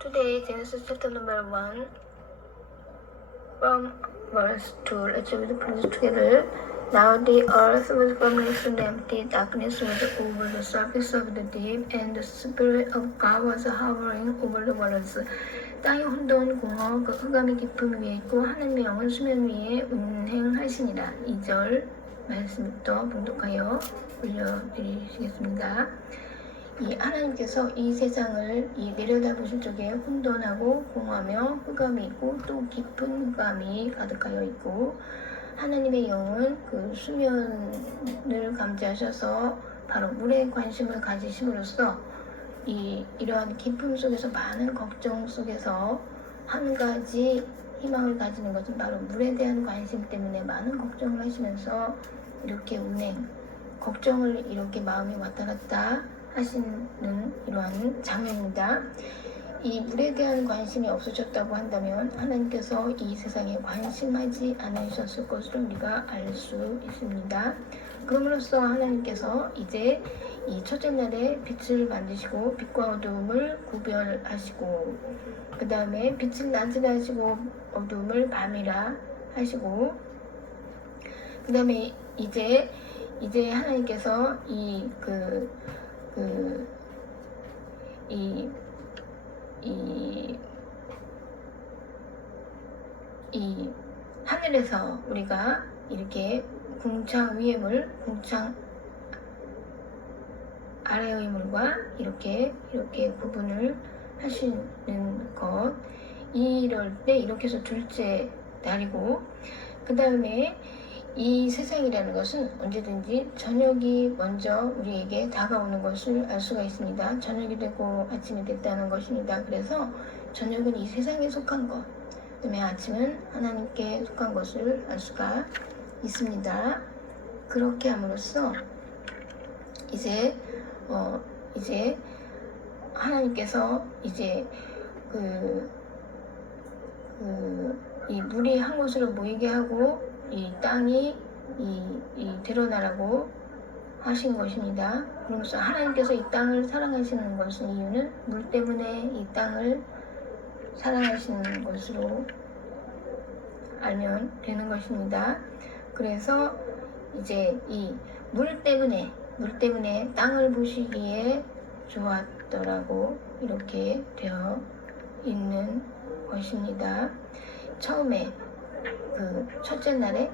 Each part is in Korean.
Today, Genesis chapter number 1, from verse 2, let's read the previous together. Now the earth was formless and empty, darkness was over the surface of the deep, and the Spirit of God was hovering over the waters. 땅이 혼돈 공허 그 흑암이 깊음 위에 있고 하나님의 영은 수면 위에 운행하시니라. 2절 말씀부터 봉독하여 올려드리시겠습니다. 이 하나님께서 이 세상을 내려다보실 적에 혼돈하고 공허하며 흑암이 있고 또 깊은 흑암이 가득하여 있고 하나님의 영은 그 수면을 감지하셔서 바로 물에 관심을 가지심으로써 이러한 깊음 속에서 많은 걱정 속에서 한 가지 희망을 가지는 것은 바로 물에 대한 관심 때문에 많은 걱정을 하시면서 이렇게 걱정을 이렇게 마음이 왔다 갔다 하시는 이러한 장면입니다. 이 물에 대한 관심이 없으셨다고 한다면 하나님께서 이 세상에 관심하지 않으셨을 것으로 우리가 알 수 있습니다. 그럼으로써 하나님께서 이제 이 첫째 날에 빛을 만드시고 빛과 어두움을 구별하시고 그 다음에 빛을 낮이라 하시고 어두움을 밤이라 하시고 그 다음에 이제 하나님께서 이 하늘에서 우리가 이렇게 궁창 위의 물, 궁창 아래의 물과 이렇게 구분을 하시는 것. 이럴 때 이렇게 해서 둘째 날이고 그 다음에 이 세상이라는 것은 언제든지 저녁이 먼저 우리에게 다가오는 것을 알 수가 있습니다. 저녁이 되고 아침이 됐다는 것입니다. 그래서 저녁은 이 세상에 속한 것, 그 다음에 아침은 하나님께 속한 것을 알 수가 있습니다. 그렇게 함으로써 이제 하나님께서 이제 이 물이 한 곳으로 모이게 하고 이 땅이 드러나라고 하신 것입니다. 그러면서 하나님께서 이 땅을 사랑하시는 것은 이유는 물 때문에 이 땅을 사랑하시는 것으로 알면 되는 것입니다. 그래서 이제 이 물 때문에 땅을 보시기에 좋았더라고 이렇게 되어 있는 것입니다. 처음에 그 첫째 날에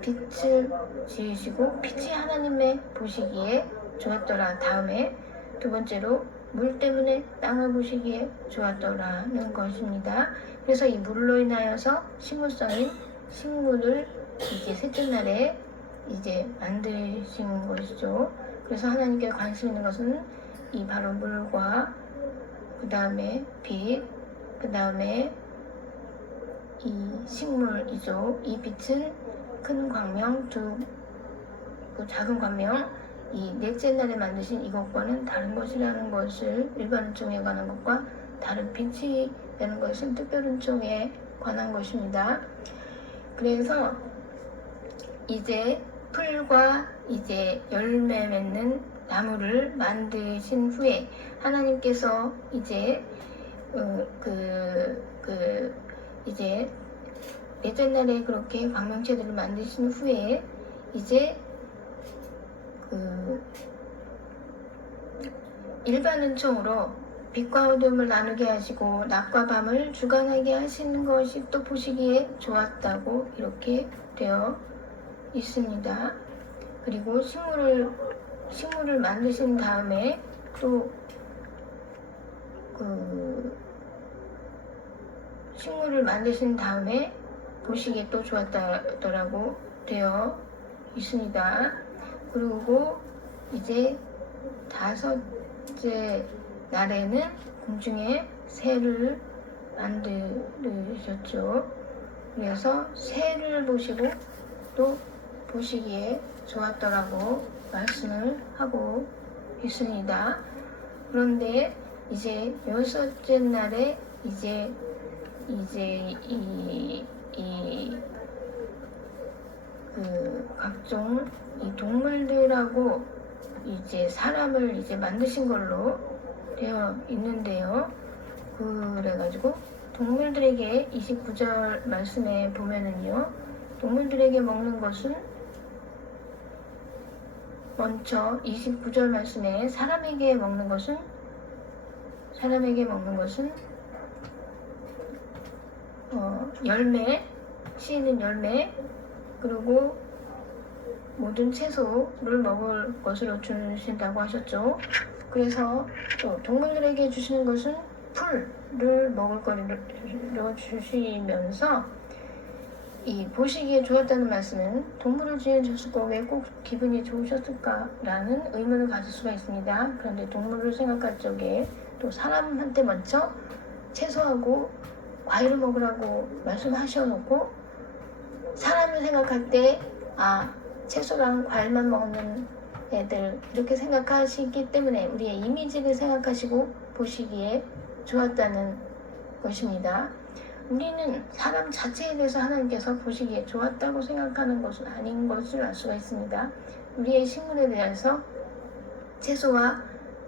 빛을 지으시고 빛이 하나님의 보시기에 좋았더라. 다음에 두 번째로 물 때문에 땅을 보시기에 좋았더라는 것입니다. 그래서 이 물로 인하여서 식물성인 식물을 이제 셋째 날에 이제 만드신 것이죠. 그래서 하나님께 관심 있는 것은 이 바로 물과 그 다음에 빛, 그 다음에 이 식물이죠. 이 빛은 큰 광명, 작은 광명, 이 넷째 날에 만드신 이것과는 다른 것이라는 것을 일반 은총에 관한 것과 다른 빛이라는 것은 특별 은총에 관한 것입니다. 그래서 이제 풀과 이제 열매 맺는 나무를 만드신 후에 하나님께서 이제 이제 넷째 날에 그렇게 광명체들을 만드신 후에 이제 일반 은총으로 빛과 어둠을 나누게 하시고 낮과 밤을 주관하게 하시는 것이 또 보시기에 좋았다고 이렇게 되어 있습니다. 그리고 식물을 만드신 다음에 또 식물을 만드신 다음에 보시기에 또 좋았더라고 되어 있습니다. 그리고 이제 다섯째 날에는 공중에 새를 만드셨죠. 그래서 새를 보시고 또 보시기에 좋았더라고 말씀을 하고 있습니다. 그런데 이제 여섯째 날에 이제 각종 이 동물들하고 이제 사람을 이제 만드신 걸로 되어 있는데요. 그래가지고 동물들에게 29절 말씀에 보면은요, 동물들에게 먹는 것은 먼저 29절 말씀에 사람에게 먹는 것은 열매, 씨 있는 열매, 그리고 모든 채소를 먹을 것으로 주신다고 하셨죠. 그래서 또 동물들에게 주시는 것은 풀을 먹을 거리로 주시면서 이 보시기에 좋았다는 말씀은 동물을 지으셨을 거에 꼭 기분이 좋으셨을까라는 의문을 가질 수가 있습니다. 그런데 동물을 생각할 적에 또 사람한테 먼저 채소하고 과일을 먹으라고 말씀하셔놓고 사람을 생각할 때 채소랑 과일만 먹는 애들 이렇게 생각하시기 때문에 우리의 이미지를 생각하시고 보시기에 좋았다는 것입니다. 우리는 사람 자체에 대해서 하나님께서 보시기에 좋았다고 생각하는 것은 아닌 것을 알 수가 있습니다. 우리의 식물에 대해서 채소와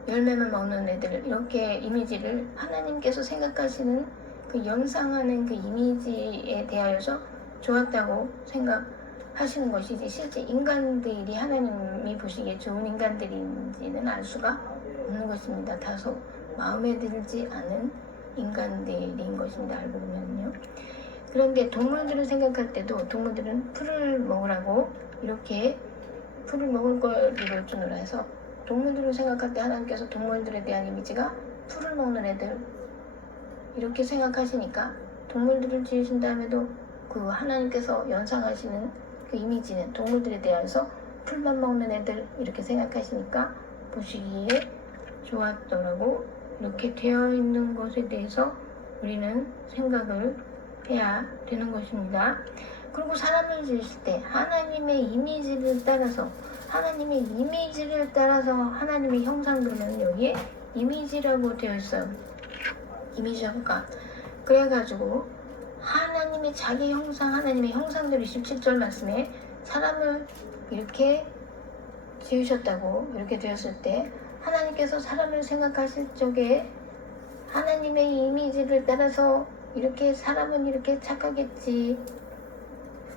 열매만 먹는 애들 이렇게 이미지를 하나님께서 생각하시는 그 영상하는 그 이미지에 대하여서 좋았다고 생각하시는 것이지 실제 인간들이 하나님이 보시기에 좋은 인간들인지는 알 수가 없는 것입니다. 다소 마음에 들지 않은 인간들인 것입니다. 알고 보면요. 그런데 동물들을 생각할 때도 동물들은 풀을 먹으라고 이렇게 풀을 먹을 거리를 주노라 해서 동물들을 생각할 때 하나님께서 동물들에 대한 이미지가 풀을 먹는 애들 이렇게 생각하시니까 동물들을 지으신 다음에도 그 하나님께서 연상하시는 그 이미지는 동물들에 대해서 풀만 먹는 애들 이렇게 생각하시니까 보시기에 좋았더라고 이렇게 되어 있는 것에 대해서 우리는 생각을 해야 되는 것입니다. 그리고 사람을 지으실 때 하나님의 이미지를 따라서 하나님의 형상 그러면 여기에 이미지라고 되어 있어요. 이미지가 그래가지고 하나님의 자기 형상 하나님의 형상대로 27절 말씀에 사람을 이렇게 지으셨다고 이렇게 되었을 때 하나님께서 사람을 생각하실 적에 하나님의 이미지를 따라서 이렇게 사람은 이렇게 착하겠지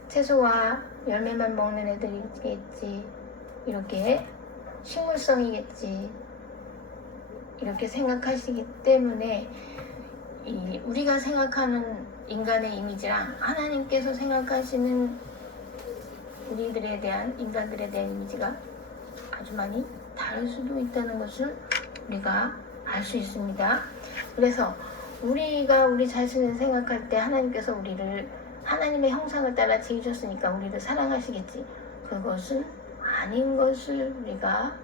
채소와 열매만 먹는 애들이겠지 이렇게 식물성이겠지 이렇게 생각하시기 때문에 우리가 생각하는 인간의 이미지랑 하나님께서 생각하시는 우리들에 대한 인간들에 대한 이미지가 아주 많이 다를 수도 있다는 것을 우리가 알 수 있습니다. 그래서 우리가 우리 자신을 생각할 때 하나님께서 우리를 하나님의 형상을 따라 지으셨으니까 우리를 사랑하시겠지. 그것은 아닌 것을 우리가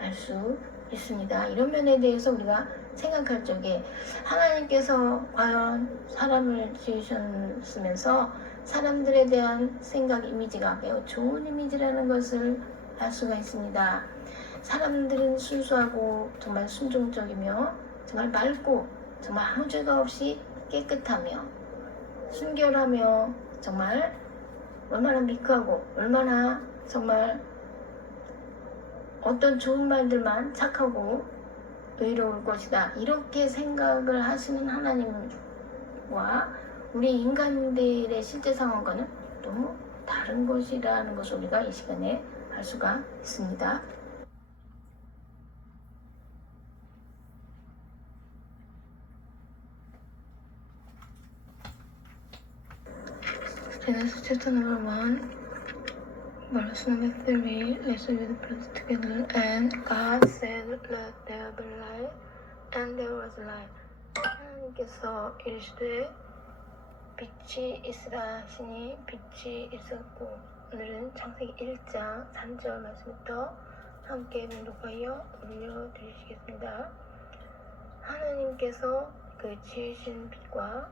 알 수 있습니다. 이런 면에 대해서 우리가 생각할 적에 하나님께서 과연 사람을 지으셨으면서 사람들에 대한 생각 이미지가 매우 좋은 이미지라는 것을 알 수가 있습니다. 사람들은 순수하고 정말 순종적이며 정말 맑고 정말 아무 죄가 없이 깨끗하며 순결하며 정말 얼마나 미크하고 얼마나 정말 어떤 좋은 말들만 착하고 의로울 것이다 이렇게 생각을 하시는 하나님과 우리 인간들의 실제 상황과는 너무 다른 것이라는 것을 우리가 이 시간에 알 수가 있습니다. Genesis chapter number 1, verse number 3, let's read the verse together. And God said, let there be light, and there was light. 하나님께서 이르시되 빛이 있으라 하시니 빛이 있었고 오늘은 창세기 1장 3절 말씀부터 함께 봉독하여 올려드리시겠습니다. 하나님께서 그 지으신 빛과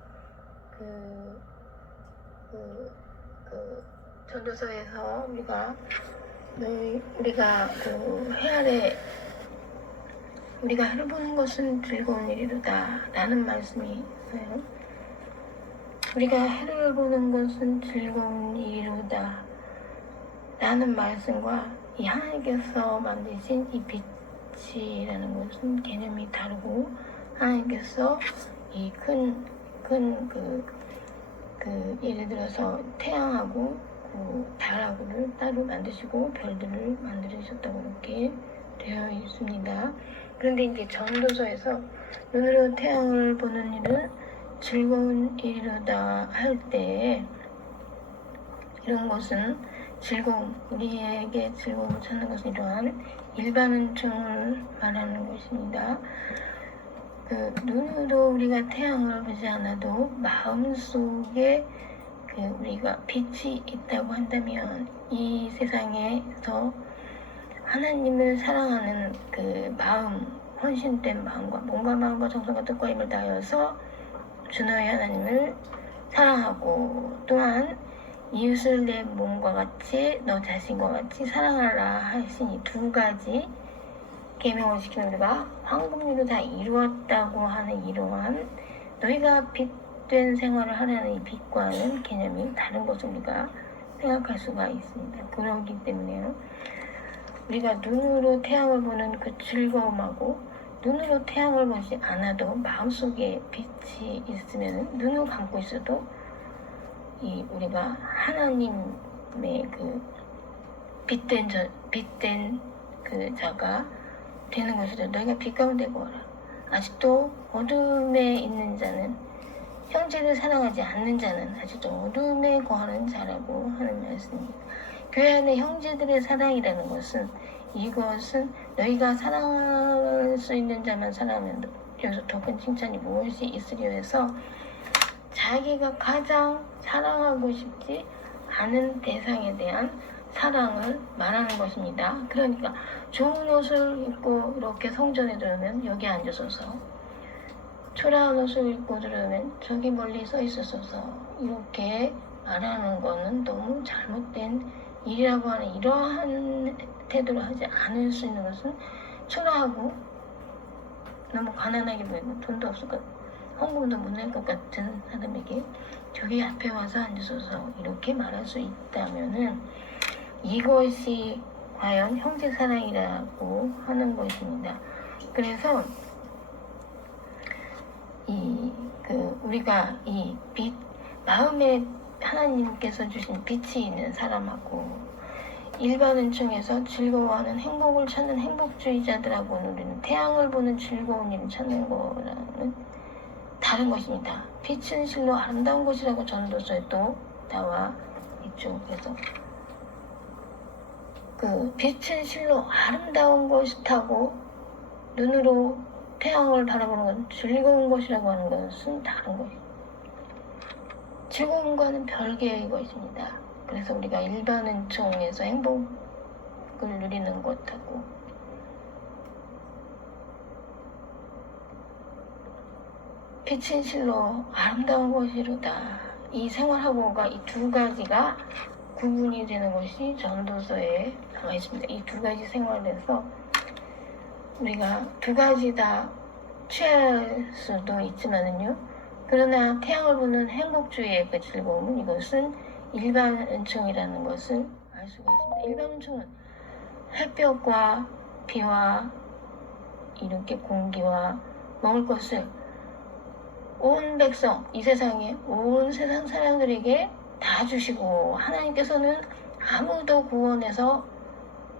전도서에서 우리가 그 해 아래 우리가 해를 보는 것은 즐거운 일이로다 라는 말씀이 있어요. 우리가 해를 보는 것은 즐거운 일이로다 라는 말씀과 이 하나님께서 만드신 이 빛이라는 것은 개념이 다르고 하나님께서 이 예를 들어서 태양하고 달하고를 따로 만드시고 별들을 만드셨다고 이렇게 되어 있습니다. 그런데 이제 전도서에서 눈으로 태양을 보는 일은 즐거운 일이로다 할 때 이런 것은 우리에게 즐거움을 찾는 것은 이러한 일반은총을 말하는 것입니다. 눈으로 우리가 태양을 보지 않아도 마음속에 우리가 빛이 있다고 한다면 이 세상에서 하나님을 사랑하는 마음, 헌신된 마음과 몸과 마음과 정성과 뜻과 힘을 다하여서 주 너희 하나님을 사랑하고 또한 이웃을 내 몸과 같이 너 자신과 같이 사랑하라 하신 이 두 가지 계명을 지키는 우리가 황금률로 다 이루었다고 하는 이러한 너희가 빛된 생활을 하려는 이 빛과는 개념이 다른 것을 우리가 생각할 수가 있습니다. 그렇기 때문에요. 우리가 눈으로 태양을 보는 그 즐거움하고 눈으로 태양을 보지 않아도 마음속에 빛이 있으면 눈을 감고 있어도 우리가 하나님의 빛된 자가 되는 것이죠. 너희가 빛 가운데 거하라. 아직도 어둠에 있는 자는 형제를 사랑하지 않는 자는 아직도 어둠에 거하는 자라고 하는 말씀입니다. 교회 안에 형제들의 사랑이라는 것은 이것은 너희가 사랑할 수 있는 자만 사랑하면 여기서 더 큰 칭찬이 무엇이 있으려 해서 자기가 가장 사랑하고 싶지 않은 대상에 대한 사랑을 말하는 것입니다. 그러니까 좋은 옷을 입고 이렇게 성전에 들어오면 여기 앉으소서, 초라한 옷을 입고 들어오면 저기 멀리 서 있으소서, 이렇게 말하는 거는 너무 잘못된 일이라고 하는 이러한 태도를 하지 않을 수 있는 것은 초라하고 너무 가난하게 보이고 돈도 없을 것, 헌금도 못 낼 것 같은 사람에게 저기 앞에 와서 앉으소서 이렇게 말할 수 있다면은 이것이 과연 형제 사랑이라고 하는 것입니다. 그래서 우리가 이 빛, 마음에 하나님께서 주신 빛이 있는 사람하고 일반 은총에서 즐거워하는 행복을 찾는 행복주의자들하고는 우리는 태양을 보는 즐거운 일을 찾는 거랑은 다른 것입니다. 빛은 실로 아름다운 것이라고 전도서에 또 나와 있죠. 그래서 빛은 실로 아름다운 것이라고 눈으로 태양을 바라보는 건 즐거운 것이라고 하는 것은 다른 것입니다. 즐거움과는 별개의 것입니다. 그래서 우리가 일반 은총에서 행복을 누리는 것하고 빛은 실로 아름다운 것이로다. 이 생활하고가 이 두 가지가 구분이 되는 것이 전도서에 나와 있습니다. 이 두 가지 생활에서 우리가 두 가지 다 취할 수도 있지만은요. 그러나 태양을 보는 행복주의의 그 즐거움은 이것은 일반 은총이라는 것을 알 수가 있습니다. 일반 은총은 햇볕과 비와 이렇게 공기와 먹을 것을 온 백성, 이 세상에 온 세상 사람들에게 다 주시고 하나님께서는 아무도 구원에서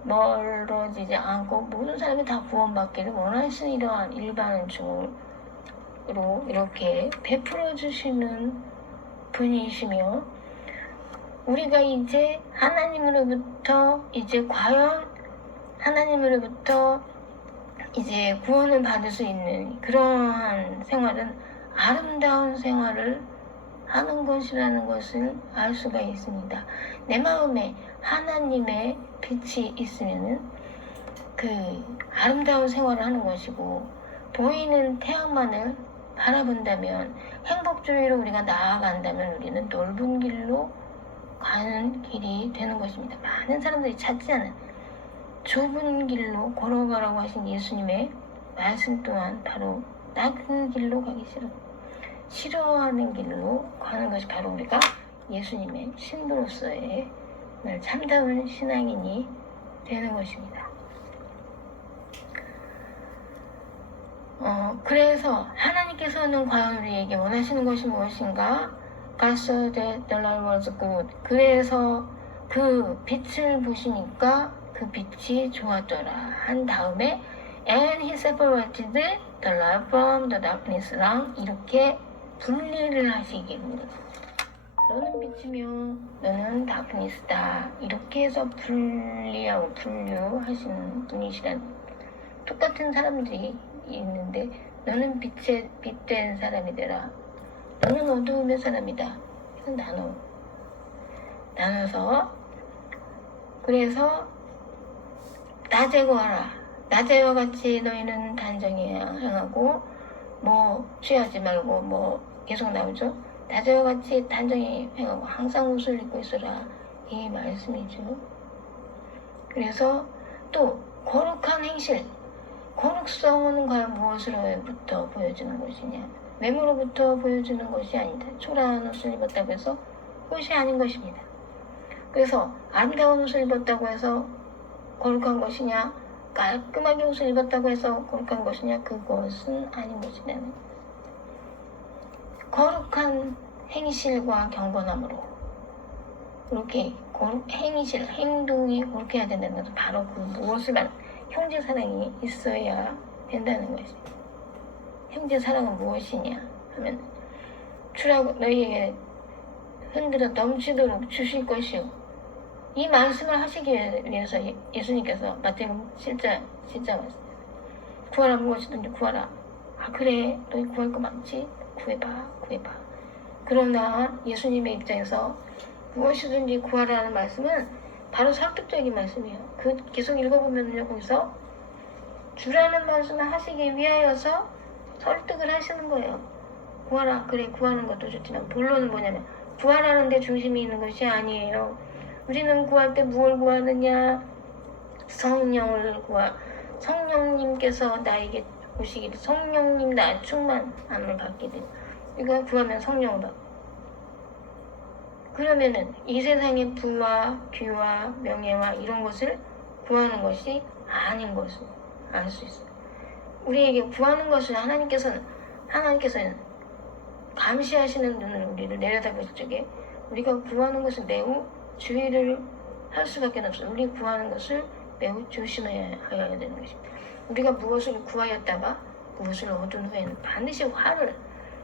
멀어지지 않고 모든 사람이 다 구원받기를 원하시는 이러한 일반 은총으로 이렇게 베풀어 주시는 분이시며 우리가 이제 하나님으로부터 과연 하나님으로부터 이제 구원을 받을 수 있는 그러한 생활은 아름다운 생활을 하는 것이라는 것을 알 수가 있습니다. 내 마음에 하나님의 빛이 있으면은 아름다운 생활을 하는 것이고 보이는 태양만을 바라본다면 행복주의로 우리가 나아간다면 우리는 넓은 길로 가는 길이 되는 것입니다. 많은 사람들이 찾지 않은 좁은 길로 걸어가라고 하신 예수님의 말씀 또한 바로 나 그 길로 가기 싫어하는 길로 가는 것이 바로 우리가 예수님의 신도로서의 참다운 신앙인이 되는 것입니다. 그래서 하나님께서는 과연 우리에게 원하시는 것이 무엇인가? God saw that the light was good. 그래서 그 빛을 보시니까 그 빛이 좋았더라 한 다음에 and he separated the light from the darkness랑 이렇게 분리를 하시기를 너는 빛이며 너는 다크니스다 이렇게 해서 분리하고 분류하시는 분이시란 똑같은 사람들이 있는데 너는 빛된 사람이 되라 너는 어두움의 사람이다 그래서 나눠서 그래서 낮에 구하라 낮에와 같이 너희는 단정히 행하고 뭐 취하지 말고 뭐 계속 나오죠 낮에와 같이 단정히 행하고 항상 옷을 입고 있어라 이 말씀이죠 그래서 또 거룩한 행실 거룩성은 과연 무엇으로부터 보여지는 것이냐 외모로부터 보여지는 것이 아니다 초라한 옷을 입었다고 해서 그것이 아닌 것입니다 그래서 아름다운 옷을 입었다고 해서 거룩한 것이냐 깔끔하게 옷을 입었다고 해서 거룩한 것이냐 그것은 아닌 것이다 거룩한 행실과 경건함으로 이렇게 행실, 행동이 그렇게 해야 된다는 것은 바로 그 무엇을 형제 사랑이 있어야 된다는 것이 형제 사랑은 무엇이냐 하면 주라고 너희에게 흔들어 넘치도록 주실 것이요 이 말씀을 하시기 위해서 예수님께서 마태복음 7장 말씀 구하라 무엇이든지 구하라 아 그래 너희 구할 거 많지 구해봐 그러나 예수님의 입장에서 무엇이든지 구하라는 말씀은 바로 설득적인 말씀이에요 그 계속 읽어보면요 거기서 주라는 말씀을 하시기 위하여서 설득을 하시는 거예요 구하라 그래 구하는 것도 좋지만 본론은 뭐냐면 구하라는 데 중심이 있는 것이 아니에요 우리는 구할 때 무엇을 구하느냐 성령을 성령님께서 나에게 오시기를 성령님 나 충만함을 받게 돼요 이거 구하면 성령을 받고 그러면은 이 세상의 부와 귀와 명예와 이런 것을 구하는 것이 아닌 것을 알 수 있어요 우리에게 구하는 것을 하나님께서는 감시하시는 눈을 우리를 내려다보실 적에 우리가 구하는 것을 매우 주의를 할 수밖에 없어요. 우리 구하는 것을 매우 조심해야 되는 것입니다. 우리가 무엇을 구하였다가 무엇을 얻은 후에는 반드시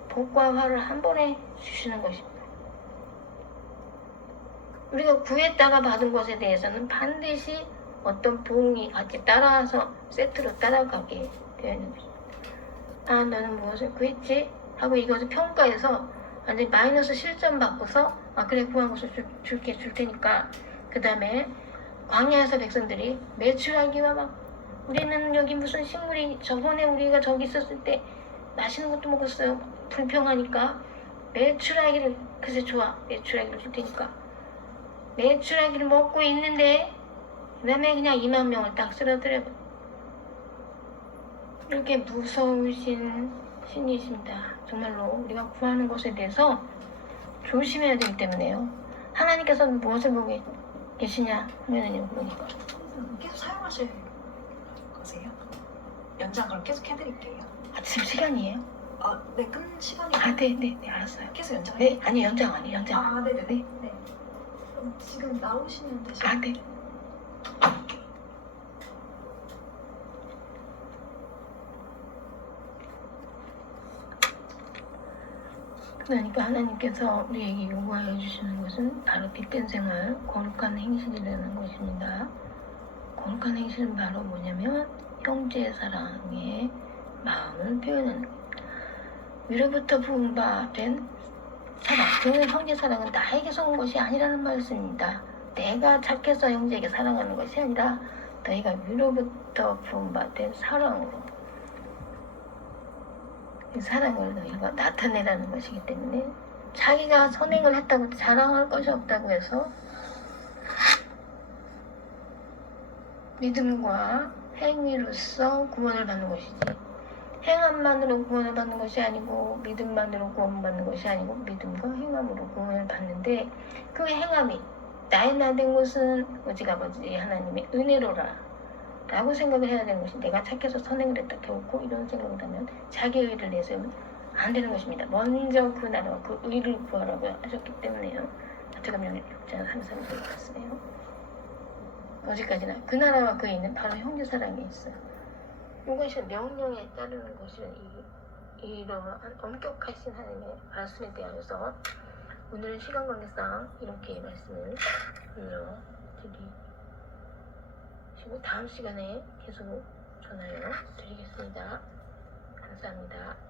복과 화를 한 번에 주시는 것입니다. 우리가 구했다가 받은 것에 대해서는 반드시 어떤 보응이 같이 따라서 세트로 따라가게 되어 있는 것입니다. 아 너는 무엇을 구했지? 하고 이것을 평가해서 완전히 마이너스 실점 받고서 아 그래 구한 것을 줄 테니까 그 다음에 광야에서 백성들이 매출하기와 막 우리는 여기 무슨 식물이 저번에 우리가 저기 있었을 때 맛있는 것도 먹었어요 불평하니까 매출하기를 그래서 좋아 매출하기를 줄 테니까 매출하기를 먹고 있는데 그 다음에 그냥 2만 명을 딱 쓰러뜨려 이렇게 무서우신 신이십니다. 정말로 우리가 구하는 것에 대해서 조심해야 되기 때문에요. 하나님께서는 무엇을 보고 계시냐 하면은요 보니까 계속 사용하실 거세요? 연장 그럼 계속 해드릴게요. 아 지금 시간이에요? 네, 끝 시간이. 네 알았어요. 계속 연장. 네 아니 연장 아니에요 연장. 네네네. 네. 그럼 지금 나오시면 되시죠? 네. 그러니까 하나님께서 우리에게 요구하여 주시는 것은 바로 빛된 생활, 거룩한 행실이라는 것입니다. 거룩한 행실은 바로 뭐냐면 형제 사랑의 마음을 표현하는 겁니다. 위로부터 부음받은 사랑, 그 형제 사랑은 나에게서 온 것이 아니라는 말씀입니다. 내가 착해서 형제에게 사랑하는 것이 아니라 너희가 위로부터 부음받은 사랑으로 이 사랑을 너희가 나타내라는 것이기 때문에 자기가 선행을 했다고 자랑할 것이 없다고 해서 믿음과 행위로서 구원을 받는 것이지 행함만으로 구원을 받는 것이 아니고 믿음만으로 구원받는 것이 아니고 믿음과 행함으로 구원을 받는데 그 행함이 나의 나된 것은 오직 아버지 하나님의 은혜로라 라고 생각을 해야 되는 것이 내가 착해서 선행을 했다 결코 이런 생각을 하면 자기 의를 내세우면 안 되는 것입니다. 먼저 그 나라와 그 의를 구하라고 하셨기 때문에요. 마태복음 6장 33절에 봤어요. 어디까지나 그 나라와 그 의는 바로 형제 사랑에 있어요. 이것이 명령에 따르는 것은 이러한 엄격하신 하나님의 말씀에 대하여서 오늘은 시간 관계상 이렇게 말씀을 드리시고 다음 시간에 계속 전하여 드리겠습니다. 감사합니다.